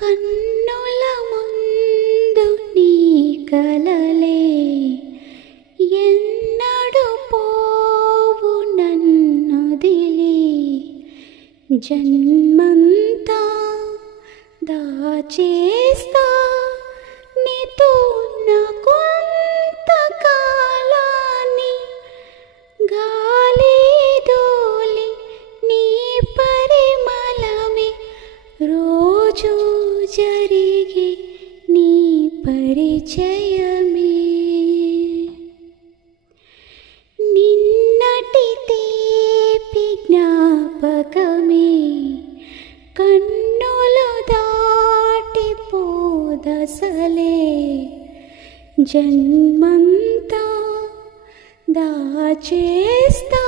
కన్నుల ముందు నీ కలలే ఎన్నడు పోవు నన్నొదిలి, జన్మంతా దాచేస్తా నీతో నా కొంతకాలాన్ని. గాలి దోలి నీ పరిమళమే రోజు జరిగే నీ పరిచయమే. నిన్నటి తీపి జ్ఞాపకమే కన్నులు దాటిపోదసలే, జన్మంతా దాచేస్తా